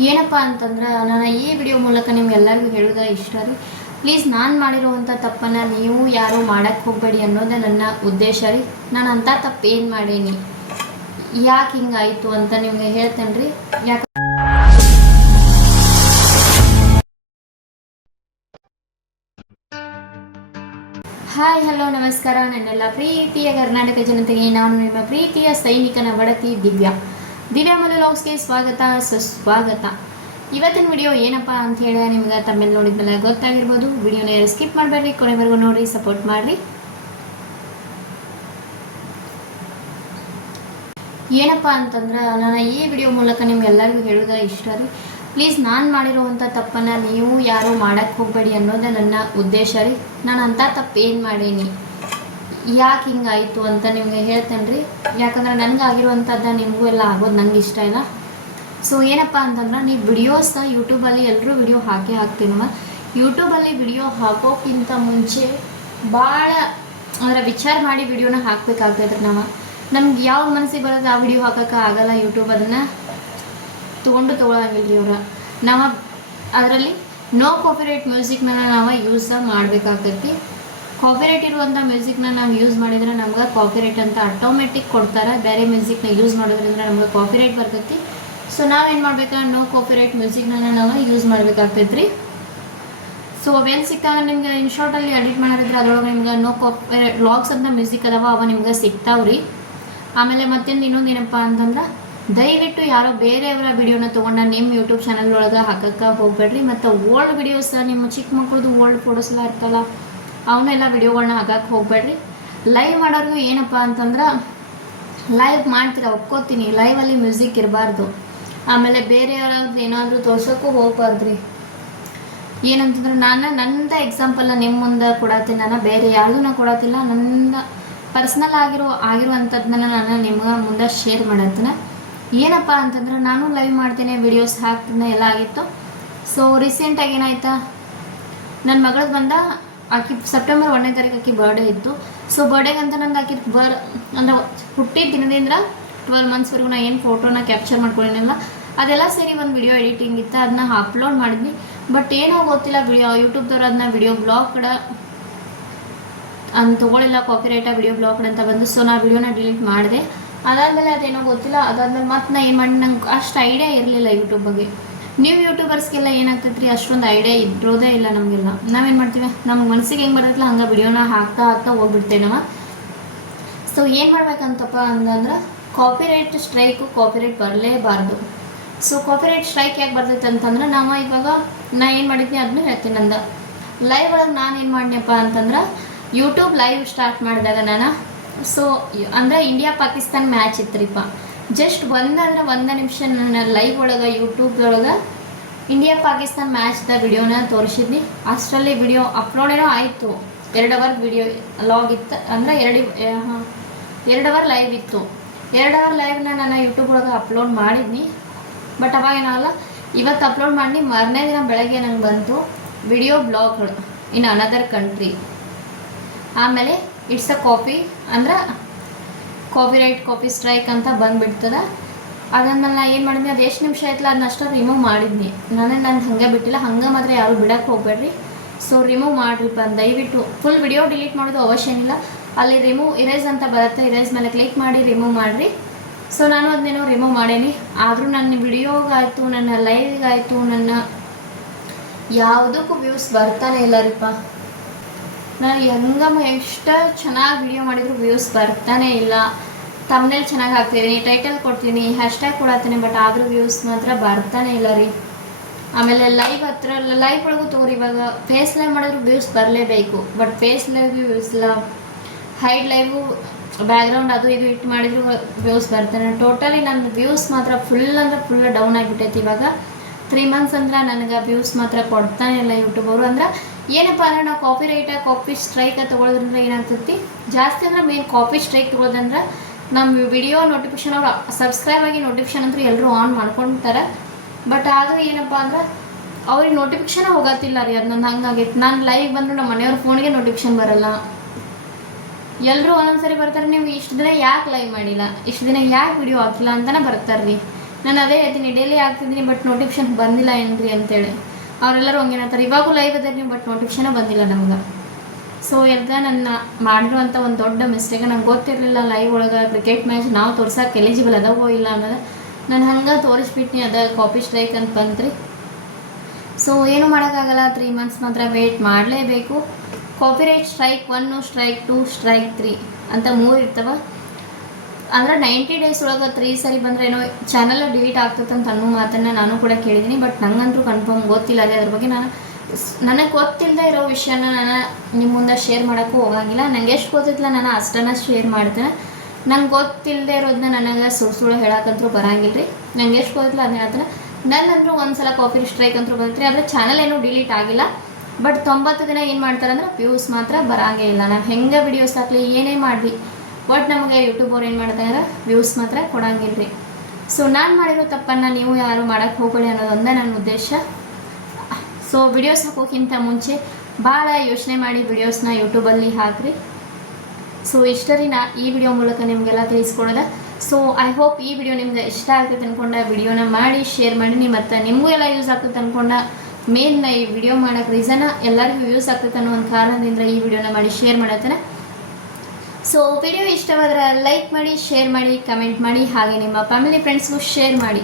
ಏನಪ್ಪ ಅಂತಂದ್ರೆ ನಾನು ಈ ವಿಡಿಯೋ ಮೂಲಕ ನಿಮ್ಗೆಲ್ಲರಿಗೂ ಹೇಳೋದು ಇಷ್ಟ ರೀ. ಪ್ಲೀಸ್ ನಾನು ಮಾಡಿರುವಂಥ ತಪ್ಪನ್ನು ನೀವು ಯಾರೂ ಮಾಡೋಕ್ಕೆ ಹೋಗಬೇಡಿ ಅನ್ನೋದೇ ನನ್ನ ಉದ್ದೇಶ ರೀ. ನಾನು ಅಂಥ ತಪ್ಪು ಏನು ಮಾಡೀನಿ, ಯಾಕೆ ಹಿಂಗಾಯಿತು ಅಂತ ನಿಮಗೆ ಹೇಳ್ತೇನೆ ರೀ. ಯಾಕೆ ಹಾಯ್ ಹಲೋ ನಮಸ್ಕಾರ. ನನ್ನೆಲ್ಲ ಪ್ರೀತಿಯ ಕರ್ನಾಟಕ ಜನತೆಗೆ ನಾನು ನಿಮ್ಮ ಪ್ರೀತಿಯ ಸೈನಿಕನ ಬಡತಿ ದಿವ್ಯಾ ಮಲು ವ್ಲಾಗ್ಸ್ಗೆ ಸ್ವಾಗತ ಸುಸ್ವಾಗತ. ಇವತ್ತಿನ ವಿಡಿಯೋ ಏನಪ್ಪ ಅಂತ ಹೇಳಿ ನಿಮ್ಗೆ ತಮ್ಮೇಲೆ ನೋಡಿದ್ಮೇಲೆ ಗೊತ್ತಾಗಿರ್ಬೋದು. ವಿಡಿಯೋನ ಸ್ಕಿಪ್ ಮಾಡಬೇಡ್ರಿ, ಕೊನೆವರೆಗೂ ನೋಡಿರಿ, ಸಪೋರ್ಟ್ ಮಾಡಿರಿ. ಏನಪ್ಪ ಅಂತಂದ್ರೆ ನಾನು ಈ ವಿಡಿಯೋ ಮೂಲಕ ನಿಮ್ಗೆಲ್ಲರಿಗೂ ಹೇಳೋದು ಇಷ್ಟ ರೀ. ಪ್ಲೀಸ್ ನಾನು ಮಾಡಿರುವಂಥ ತಪ್ಪನ್ನು ನೀವು ಯಾರೂ ಮಾಡೋಕ್ಕೆ ಹೋಗಬೇಡಿ ಅನ್ನೋದೇ ನನ್ನ ಉದ್ದೇಶ ರೀ. ನಾನು ಅಂಥ ತಪ್ಪು ಏನು ಮಾಡೀನಿ, ಯಾಕೆ ಹಿಂಗಾಯಿತು ಅಂತ ನಿಮಗೆ ಹೇಳ್ತೇನೆ ರೀ. ಯಾಕಂದ್ರೆ ನನಗೆ ಆಗಿರುವಂಥದ್ದು ನಿಮಗೂ ಎಲ್ಲ ಆಗೋದು ನಂಗೆ ಇಷ್ಟ ಇಲ್ಲ. ಸೊ ಏನಪ್ಪ ಅಂತಂದ್ರೆ ನೀವು ವಿಡಿಯೋಸ್ನ ಯೂಟ್ಯೂಬಲ್ಲಿ ಎಲ್ಲರೂ ವಿಡಿಯೋ ಹಾಕ್ತೀನವ. ಯೂಟ್ಯೂಬಲ್ಲಿ ವಿಡಿಯೋ ಹಾಕೋಕ್ಕಿಂತ ಮುಂಚೆ ಭಾಳ ಅಂದರೆ ವಿಚಾರ ಮಾಡಿ ವಿಡಿಯೋನ ಹಾಕಬೇಕಾಗ್ತೈತೆ ರೀ. ನಮ್ಗೆ ಯಾವ ಮನಸ್ಸಿಗೆ ಬರೋದು ಆ ವಿಡಿಯೋ ಹಾಕೋಕ್ಕೆ ಆಗಲ್ಲ. ಯೂಟ್ಯೂಬ್ ಅದನ್ನು ತೊಗೊಳಂಗಿಲ್ಲ ರೀ ಅವ್ರ. ನಾವು ಅದರಲ್ಲಿ ನೋ ಕಾಪಿರೈಟ್ ಮ್ಯೂಸಿಕ್ನ ನಾವು ಯೂಸ್ ಮಾಡಬೇಕಾಗ್ತೈತಿ. ಕಾಪಿರೈಟ್ ಇರುವಂಥ ಮ್ಯೂಸಿಕ್ನ ನಾವು ಯೂಸ್ ಮಾಡಿದರೆ ನಮ್ಗೆ ಕಾಪಿರೈಟ್ ಅಂತ ಆಟೋಮೆಟಿಕ್ ಕೊಡ್ತಾರೆ. ಬೇರೆ ಮ್ಯೂಸಿಕ್ನ ಯೂಸ್ ಮಾಡೋದ್ರಿಂದ ನಮ್ಗೆ ಕಾಪಿರೈಟ್ ಬರ್ತೈತಿ. ಸೊ ನಾವೇನು ಮಾಡ್ಬೇಕು, ನೋ ಕಾಪಿರೈಟ್ ಮ್ಯೂಸಿಕ್ನ ನಾವು ಯೂಸ್ ಮಾಡಬೇಕಾಗ್ತೈತೆ ರೀ. ಸೊ ಅವೇನು ಸಿಗ್ತಾವೆ ನಿಮ್ಗೆ ಇನ್ಶಾರ್ಟಲ್ಲಿ ಎಡಿಟ್ ಮಾಡಿದ್ರೆ ಅದರೊಳಗೆ ನಿಮ್ಗೆ ನೋ ಕಾಪಿರೈಟ್ ವ್ಲಾಗ್ಸ್ ಅಂತ ಮ್ಯೂಸಿಕ್ ಅದಾವ, ಅವ ನಿಮ್ಗೆ ಸಿಗ್ತಾವೆ ರೀ. ಆಮೇಲೆ ಮತ್ತೊಂದು ಇನ್ನೊಂದು ಏನಪ್ಪ ಅಂತಂದ್ರೆ ದಯವಿಟ್ಟು ಯಾರೋ ಬೇರೆಯವರ ವಿಡಿಯೋನ ತೊಗೊಂಡು ನಿಮ್ಮ ಯೂಟ್ಯೂಬ್ ಚಾನಲ್ ಒಳಗೆ ಹಾಕಕ್ಕೆ ಹೋಗ್ಬೇಡ್ರಿ. ಮತ್ತು ಓಲ್ಡ್ ವಿಡಿಯೋಸ್ ನಿಮ್ಮ ಚಿಕ್ಕ ಮಕ್ಕಳದು ಓಲ್ಡ್ ಫೋಟೋಸ್ ಎಲ್ಲ ಇರ್ತಲ್ಲ ಅವನ್ನೆಲ್ಲ ವಿಡಿಯೋಗಳನ್ನ ಹಾಕಕ್ಕೆ ಹೋಗ್ಬೇಡ್ರಿ. ಲೈವ್ ಮಾಡೋರು ಏನಪ್ಪ ಅಂತಂದ್ರೆ ಲೈವ್ ಮಾಡ್ತೀರ ಒಪ್ಕೋತೀನಿ, ಲೈವಲ್ಲಿ ಮ್ಯೂಸಿಕ್ ಇರಬಾರ್ದು. ಆಮೇಲೆ ಬೇರೆಯವ್ರದ್ದು ಏನಾದರೂ ತೋರ್ಸೋಕ್ಕೂ ಹೋಗ್ಬಾರ್ದು ರೀ. ಏನಂತಂದ್ರೆ ನಾನು ನನ್ನದ ಎಕ್ಸಾಂಪಲ್ನ ನಿಮ್ಮ ಮುಂದೆ ಕೊಡತ್ತೀನಿ, ನಾನು ಬೇರೆ ಯಾರಿಗೂ ಕೊಡತ್ತಿಲ್ಲ. ನನ್ನ ಪರ್ಸ್ನಲ್ ಆಗಿರುವಂಥದ್ದನ್ನ ನಾನು ನಿಮ್ಗೆ ಮುಂದೆ ಶೇರ್ ಮಾಡತ್ತೀನಿ. ಏನಪ್ಪ ಅಂತಂದ್ರೆ ನಾನು ಲೈವ್ ಮಾಡ್ತೀನಿ, ವಿಡಿಯೋಸ್ ಹಾಕ್ತೀನಿ, ಎಲ್ಲ ಆಗಿತ್ತು. ಸೊ ರೀಸೆಂಟಾಗಿ ಏನಾಯ್ತಾ, ನನ್ನ ಮಗಳದ್ದು ಬಂದ ಆಕಿ ಸೆಪ್ಟೆಂಬರ್ 1ನೇ ತಾರೀಕು ಆಕಿ ಬರ್ಡೇ ಇತ್ತು. ಸೊ ಬರ್ಡೇಗಂತ ನಂದು ಆಕಿ ಅಂದರೆ ಹುಟ್ಟಿದ ದಿನದಿಂದ 12 ಮಂತ್ಸ್ವರೆಗೂ ನಾನು ಏನು ಫೋಟೋನ ಕ್ಯಾಪ್ಚರ್ ಮಾಡ್ಕೊಂಡಿಲ್ಲ ಅದೆಲ್ಲ ಸೇರಿ ಒಂದು ವಿಡಿಯೋ ಎಡಿಟಿಂಗ್ ಇತ್ತು, ಅದನ್ನ ಅಪ್ಲೋಡ್ ಮಾಡಿದ್ವಿ. ಬಟ್ ಏನೋ ಗೊತ್ತಿಲ್ಲ, ಯೂಟ್ಯೂಬ್ದವ್ರು ಅದನ್ನ ವಿಡಿಯೋ ಬ್ಲಾಕ್ ಅಂತ ತೊಗೊಳಿಲ್ಲ, ಕಾಪಿರೈಟಾಗಿ ವಿಡಿಯೋ ಬ್ಲಾಕ್ ಅಂತ ಬಂದು. ಸೊ ನಾ ವಿಡಿಯೋನ ಡಿಲೀಟ್ ಮಾಡಿದೆ. ಅದಾದಮೇಲೆ ಅದೇನೋ ಗೊತ್ತಿಲ್ಲ, ಅದಾದ್ಮೇಲೆ ಮತ್ತೆ ನಾ ಏನು ಮಾಡಿ, ನಂಗೆ ಅಷ್ಟು ಐಡಿಯಾ ಇರಲಿಲ್ಲ ಯೂಟ್ಯೂಬ್ ಬಗ್ಗೆ. ನೀವು ಯೂಟ್ಯೂಬರ್ಸ್ಗೆಲ್ಲ ಏನಾಗ್ತೈತೆ ರೀ, ಅಷ್ಟೊಂದು ಐಡಿಯಾ ಇರೋದೇ ಇಲ್ಲ ನಮಗೆಲ್ಲ. ನಾವೇನು ಮಾಡ್ತೀವಿ, ನಮ್ಗೆ ಮನಸ್ಸಿಗೆ ಹೆಂಗೆ ಬರತ್ತಲ್ಲ ಹಂಗೆ ವಿಡಿಯೋನ ಹಾಕ್ತಾ ಹೋಗ್ಬಿಡ್ತೇವೆ ನಾವು. ಸೊ ಏನು ಮಾಡ್ಬೇಕಂತಪ್ಪ ಅಂತಂದ್ರೆ ಕಾಪಿರೈಟ್ ಸ್ಟ್ರೈಕು, ಕಾಪಿರೈಟ್ ಬರಲೇಬಾರ್ದು. ಸೊ ಕಾಪಿರೈಟ್ ಸ್ಟ್ರೈಕ್ ಯಾಕೆ ಬರ್ತೈತೆ ಅಂತಂದ್ರೆ ನಾವು ಇವಾಗ ನಾ ಏನು ಮಾಡಿದ್ನಿ ಅದನ್ನು ಹೇಳ್ತೀನಿ. ನಂದು ಲೈವ್ ಒಳಗೆ ನಾನು ಏನು ಮಾಡಿದ್ನಪ್ಪ ಅಂತಂದ್ರೆ ಯೂಟ್ಯೂಬ್ ಲೈವ್ ಸ್ಟಾರ್ಟ್ ಮಾಡಿದಾಗ ನಾನು ಸೊ ಅಂದರೆ ಇಂಡಿಯಾ ಪಾಕಿಸ್ತಾನ ಮ್ಯಾಚ್ ಇತ್ತರಿಪ್ಪ. ಜಸ್ಟ್ ಒಂದು ನಿಮಿಷ ನನ್ನ ಲೈವ್ ಒಳಗೆ ಯೂಟ್ಯೂಬ್ದೊಳಗೆ ಇಂಡಿಯಾ ಪಾಕಿಸ್ತಾನ ಮ್ಯಾಚ್ದ ವಿಡಿಯೋನ ತೋರಿಸಿದ್ನಿ. ಅಷ್ಟರಲ್ಲಿ ವಿಡಿಯೋ ಅಪ್ಲೋಡ್ ಏನೋ ಆಯಿತು, 2 ಅವರ್ ವಿಡಿಯೋ ಲಾಗ್ ಇತ್ತು, ಅಂದರೆ 2 ಅವರ್ ಲೈವ್ ಇತ್ತು. 2 ಅವರ್ ಲೈವ್ನ ನಾನು ಯೂಟ್ಯೂಬ್ ಒಳಗೆ ಅಪ್ಲೋಡ್ ಮಾಡಿದ್ನಿ. ಬಟ್ ಅವಾಗ ಏನಾಗಲ್ಲ, ಇವತ್ತು ಅಪ್ಲೋಡ್ ಮಾಡಿ ಮಾರನೇ ದಿನ ಬೆಳಗ್ಗೆ ನಂಗೆ ಬಂತು ವಿಡಿಯೋ ಬ್ಲಾಕ್ಗಳು ಇನ್ ಅನದರ್ ಕಂಟ್ರಿ. ಆಮೇಲೆ ಇಟ್ಸ್ ಅ ಕಾಪಿ ಅಂದ್ರೆ ಕಾಪಿ ಸ್ಟ್ರೈಕ್ ಅಂತ ಬಂದುಬಿಡ್ತದೆ. ಅದಾದ್ಮೇಲೆ ನಾನು ಏನು ಮಾಡಿದ್ನಿ, ಅದು ಎಷ್ಟು ನಿಮಿಷ ಆಯ್ತಲ್ಲ ಅದನ್ನಷ್ಟು ರಿಮೂವ್ ಮಾಡಿದ್ನಿ. ನಾನು ಹಾಗೆ ಬಿಟ್ಟಿಲ್ಲ, ಹಂಗೆ ಮಾತ್ರ ಯಾರು ಬಿಡೋಕ್ಕೆ ಹೋಗ್ಬೇಡ್ರಿ. ಸೊ ರಿಮೂವ್ ಮಾಡಿರಿಪ್ಪ ದಯವಿಟ್ಟು. ಫುಲ್ ವಿಡಿಯೋ ಡಿಲೀಟ್ ಮಾಡೋದು ಅವಶ್ಯ ಇಲ್ಲ, ಅಲ್ಲಿ ಇರೇಸ್ ಅಂತ ಬರುತ್ತೆ, ಇರೇಸ್ ಮೇಲೆ ಕ್ಲಿಕ್ ಮಾಡಿ ರಿಮೂವ್ ಮಾಡಿರಿ. ಸೊ ನಾನು ಅದನ್ನೇನೋ ರಿಮೂವ್ ಮಾಡೇನಿ. ಆದರೂ ನನ್ನ ವಿಡಿಯೋಗಾಯಿತು, ನನ್ನ ಲೈವ್ಗಾಯಿತು, ನನ್ನ ಯಾವುದಕ್ಕೂ ವ್ಯೂಸ್ ಬರ್ತಾನೆ ಇಲ್ಲ ರೀಪ್ಪ. ನಾನು ಎಷ್ಟು ಚೆನ್ನಾಗಿ ವಿಡಿಯೋ ಮಾಡಿದ್ರು ವ್ಯೂಸ್ ಬರ್ತಾನೆ ಇಲ್ಲ. ತಮ್ನೇಲ್ ಚೆನ್ನಾಗಿ ಹಾಕ್ತಿದ್ದೀನಿ, ಟೈಟಲ್ ಕೊಡ್ತೀನಿ, ಹ್ಯಾಶ್ಟ್ಯಾಗ್ ಕೊಡತ್ತೀನಿ, ಬಟ್ ಆದರೂ ವ್ಯೂಸ್ ಮಾತ್ರ ಬರ್ತಾನೆ ಇಲ್ಲ ರೀ. ಆಮೇಲೆ ಲೈವ್ ಒಳಗೂ ತಗೋರಿ, ಇವಾಗ ಫೇಸ್ ಲೈವ್ ಮಾಡಿದ್ರು ವ್ಯೂಸ್ ಬರಲೇಬೇಕು. ಬಟ್ ಫೇಸ್ ಲೈವ್ಗೂ ವ್ಯೂಸ್ ಇಲ್ಲ, ಹೈಡ್ ಲೈವು ಬ್ಯಾಕ್ಗ್ರೌಂಡ್ ಅದು ಇದು ಇಟ್ಟು ಮಾಡಿದ್ರು ವ್ಯೂಸ್ ಬರ್ತಾನೆ. ಟೋಟಲಿ ನನ್ನ ವ್ಯೂಸ್ ಮಾತ್ರ ಫುಲ್ ಡೌನ್ ಆಗಿಬಿಟ್ಟೈತಿ. ಇವಾಗ 3 ಮಂತ್ಸ್ ಅಂದ್ರೆ ನನಗೆ ವ್ಯೂಸ್ ಮಾತ್ರ ಕೊಡ್ತಾನೆ ಇಲ್ಲ ಯೂಟ್ಯೂಬ್ ಅವರು. ಅಂದ್ರೆ ಏನಪ್ಪ ಅಂದರೆ ನಾವು ಕಾಪಿ ಸ್ಟ್ರೈಕ್ ತೊಗೊಳೋದ್ರಿಂದ ಏನಾಗ್ತೈತಿ, ಜಾಸ್ತಿ ಅಂದರೆ ಮೇನ್ ಕಾಪಿ ಸ್ಟ್ರೈಕ್ ತೊಗೊಳೋದಂದ್ರೆ ನಮ್ಮ ವಿಡಿಯೋ ನೋಟಿಫಿಕೇಶನ್ ಅವ್ರು ಸಬ್ಸ್ಕ್ರೈಬ್ ಆಗಿ ನೋಟಿಫಿಕೇಶನ್ ಅಂತೂ ಎಲ್ಲರೂ ಆನ್ ಮಾಡ್ಕೊತಾರೆ. ಬಟ್ ಆದರೂ ಏನಪ್ಪ ಅಂದ್ರೆ ಅವ್ರಿಗೆ ನೋಟಿಫಿಕೇಶನ್ ಹೋಗತ್ತಿಲ್ಲ ರೀ. ಅದು ನನ್ನ ಹಂಗಾಗೈತೆ. ನಾನು ಲೈವ್ ಬಂದರೂ ನಮ್ಮ ಮನೆಯವ್ರ ಫೋನ್ಗೆ ನೋಟಿಫಿಕೇಶನ್ ಬರೋಲ್ಲ. ಎಲ್ಲರೂ ಒಂದೊಂದ್ಸರಿ ಬರ್ತಾರೆ, ನೀವು ಇಷ್ಟು ದಿನ ಯಾಕೆ ಲೈವ್ ಮಾಡಿಲ್ಲ, ಇಷ್ಟು ದಿನ ಯಾಕೆ ವಿಡಿಯೋ ಹಾಕಿಲ್ಲ ಅಂತಲೇ ಬರ್ತಾರೆ ರೀ. ನಾನು ಅದೇ ಹೇಳ್ತೀನಿ, ಡೈಲಿ ಆಗ್ತಿದ್ದೀನಿ ಬಟ್ ನೋಟಿಫಿಕೇಶನ್ ಬಂದಿಲ್ಲ ಏನ್ರಿ ಅಂತೇಳಿ. ಅವರೆಲ್ಲರೂ ಹಂಗೆ ಹೇಳ್ತಾರೆ, ಇವಾಗೂ ಲೈವ್ ಅದೇ ನೀವು ಬಟ್ ನೋಟಿಫಿಕೇಶನೇ ಬಂದಿಲ್ಲ ನಮ್ಗೆ. ಸೊ ಎಲ್ಲ ನನ್ನ ಮಾಡಿರುವಂಥ ಒಂದು ದೊಡ್ಡ ಮಿಸ್ಟೇಕ್. ನಂಗೆ ಗೊತ್ತಿರಲಿಲ್ಲ ಲೈವ್ ಒಳಗೆ ಕ್ರಿಕೆಟ್ ಮ್ಯಾಚ್ ನಾವು ತೋರ್ಸೋಕೆ ಎಲಿಜಿಬಲ್ ಅದಾವೋ ಇಲ್ಲ ಅನ್ನೋದು. ನಾನು ಹಂಗೆ ತೋರಿಸ್ಬಿಟ್ನಿ, ಅದ ಕಾಪಿ ಸ್ಟ್ರೈಕ್ ಅಂತ ಬಂತ್ರಿ. ಸೊ ಏನು ಮಾಡೋಕ್ಕಾಗಲ್ಲ, 3 ಮಂತ್ಸ್ ಮಾತ್ರ ವೇಟ್ ಮಾಡಲೇಬೇಕು. ಕಾಪಿರೈಟ್ ಸ್ಟ್ರೈಕ್ 1, ಸ್ಟ್ರೈಕ್ 2, ಸ್ಟ್ರೈಕ್ 3 ಅಂತ 3 ಇರ್ತವೆ. ಅಂದರೆ 90 ಡೇಸ್ ಒಳಗೆ 3 ಸರಿ ಬಂದರೆ ಏನೋ ಚಾನಲ್ ಡಿಲೀಟ್ ಆಗ್ತದೆ ಅಂತ ಅನ್ನೋ ಮಾತನ್ನು ನಾನು ಕೂಡ ಕೇಳಿದ್ದೀನಿ. ಬಟ್ ನಂಗಂತೂ ಕನ್ಫರ್ಮ್ ಗೊತ್ತಿಲ್ಲ. ಅದ್ರ ಬಗ್ಗೆ ನನಗೆ ಗೊತ್ತಿಲ್ಲದೆ ಇರೋ ವಿಷಯನ ನಾನು ನಿಮ್ಮ ಮುಂದೆ ಶೇರ್ ಮಾಡೋಕ್ಕೂ ಹೋಗಂಗಿಲ್ಲ. ನನಗೆ ಎಷ್ಟು ಗೊತ್ತಿಲ್ಲ ನಾನು ಅಷ್ಟನ್ನು ಶೇರ್ ಮಾಡ್ತೇನೆ. ನಂಗೆ ಗೊತ್ತಿಲ್ಲದೆ ಇರೋದನ್ನ ನನಗೆ ಸುಳ್ಳು ಹೇಳೋಕ್ಕಂತೂ ಬರೋಂಗಿಲ್ಲ ರೀ. ನಂಗೆ ಎಷ್ಟು ಗೊತ್ತಿಲ್ಲ ಅದನ್ನ ಹೇಳ್ತೇನೆ. ನನ್ನಂದ್ರೂ ಒಂದು ಸಲ ಕಾಪಿ ಸ್ಟ್ರೈಕ್ ಅಂತೂ ಬಂತ್ರಿ. ಆದರೆ ಚಾನಲ್ ಏನೂ ಡಿಲೀಟ್ ಆಗಿಲ್ಲ. ಬಟ್ 90 ದಿನ ಏನು ಮಾಡ್ತಾರೆ ಅಂದ್ರೆ ವ್ಯೂಸ್ ಮಾತ್ರ ಬರೋಂಗೇ ಇಲ್ಲ. ನಾನು ಹೆಂಗೆ ವಿಡಿಯೋಸ್ ಹಾಕಲಿ ಏನೇ ಮಾಡಲಿ ಬಟ್ ನಮಗೆ ಯೂಟ್ಯೂಬ್ ಅವ್ರು ಏನು ಮಾಡ್ತಾರೆ ಅಂದ್ರೆ ವ್ಯೂಸ್ ಮಾತ್ರ ಕೊಡೋಂಗಿಲ್ಲ ರೀ. ಸೊ ನಾನು ಮಾಡಿರೋ ತಪ್ಪನ್ನು ನೀವು ಯಾರು ಮಾಡೋಕ್ಕೆ ಹೋಗಲಿ ಅನ್ನೋದೊಂದೇ ನನ್ನ ಉದ್ದೇಶ. ಸೊ ವಿಡಿಯೋಸ್ ಹಾಕೋಕ್ಕಿಂತ ಮುಂಚೆ ಭಾಳ ಯೋಚನೆ ಮಾಡಿ ವಿಡಿಯೋಸ್ನ ಯೂಟ್ಯೂಬಲ್ಲಿ ಹಾಕಿರಿ. ಸೊ ಇಷ್ಟರಿ ಈ ವಿಡಿಯೋ ಮೂಲಕ ನಿಮಗೆಲ್ಲ ತಿಳಿಸ್ಕೊಡೋದ. ಸೊ ಐ ಹೋಪ್ ಈ ವಿಡಿಯೋ ನಿಮ್ಗೆ ಇಷ್ಟ ಆಗ್ತದೆ ಅಂದ್ಕೊಂಡ ವಿಡಿಯೋನ ಮಾಡಿ ಶೇರ್ ಮಾಡಿ. ಮತ್ತು ನಿಮಗೂ ಎಲ್ಲ ಯೂಸ್ ಆಗ್ತದೆ ಅಂದ್ಕೊಂಡ ಮೇನ್ ಈ ವಿಡಿಯೋ ಮಾಡೋಕ್ಕೆ ರೀಸನ್ ಎಲ್ಲರಿಗೂ ಯೂಸ್ ಆಗ್ತದೆ ಅನ್ನೋ ಒಂದು ಕಾರಣದಿಂದ ಈ ವಿಡಿಯೋನ ಮಾಡಿ ಶೇರ್ ಮಾಡತ್ತೇನೆ. ಸೊ ವಿಡಿಯೋ ಇಷ್ಟವಾದರೆ ಲೈಕ್ ಮಾಡಿ, ಶೇರ್ ಮಾಡಿ, ಕಮೆಂಟ್ ಮಾಡಿ, ಹಾಗೆ ನಿಮ್ಮ ಫ್ಯಾಮಿಲಿ ಫ್ರೆಂಡ್ಸ್ಗೂ ಶೇರ್ ಮಾಡಿ.